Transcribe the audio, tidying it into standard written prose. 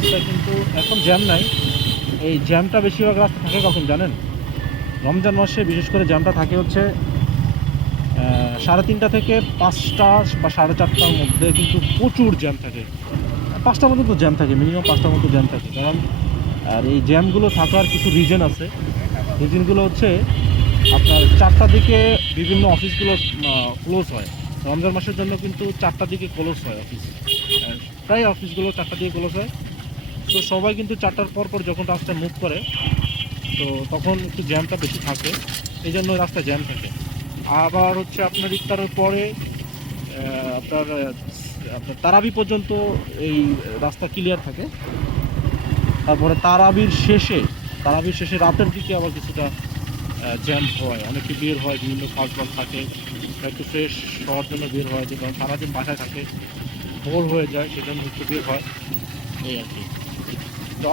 রাস্তায় কিন্তু এখন জ্যাম নাই। এই জ্যামটা বেশিরভাগ রাস্তা থাকে কখন জানেন? রমজান মাসে বিশেষ করে জ্যামটা থাকে হচ্ছে 3:30 থেকে 5টা বা 4:30টার মধ্যে কিন্তু প্রচুর জ্যাম থাকে। 5টা পর্যন্ত জ্যাম থাকে, মিনিমাম 5টা মতো জ্যাম থাকে। কারণ আর এই জ্যামগুলো থাকার কিছু রিজন আছে। রিজনগুলো হচ্ছে আপনার 4টার দিকে বিভিন্ন অফিসগুলো ক্লোজ হয়। রমজান মাসের জন্য কিন্তু 4টার দিকে ক্লোজ হয় অফিস। প্রায় অফিসগুলো 4টার দিকে ক্লোজ হয়। তো সবাই কিন্তু 4টার পর পর যখন রাস্তায় মুভ করে, তো তখন একটু জ্যামটা বেশি থাকে, এই জন্য রাস্তায় জ্যাম থাকে। আবার হচ্ছে আপনার ইফতারের পরে আপনার আপনার তারাবি পর্যন্ত এই রাস্তা ক্লিয়ার থাকে। তারপরে তারাবির শেষে রাতের দিকে আবার কিছুটা জ্যাম হয়, অনেকে বের হয়, বিভিন্ন কাজবাজ থাকে বা একটু ফ্রেশ হওয়ার জন্য বের হয়, যে কারণ সারাদিন বাসায় থাকে, ভোর হয়ে যায়, সেজন্য একটু বের হয়, এই আর কি।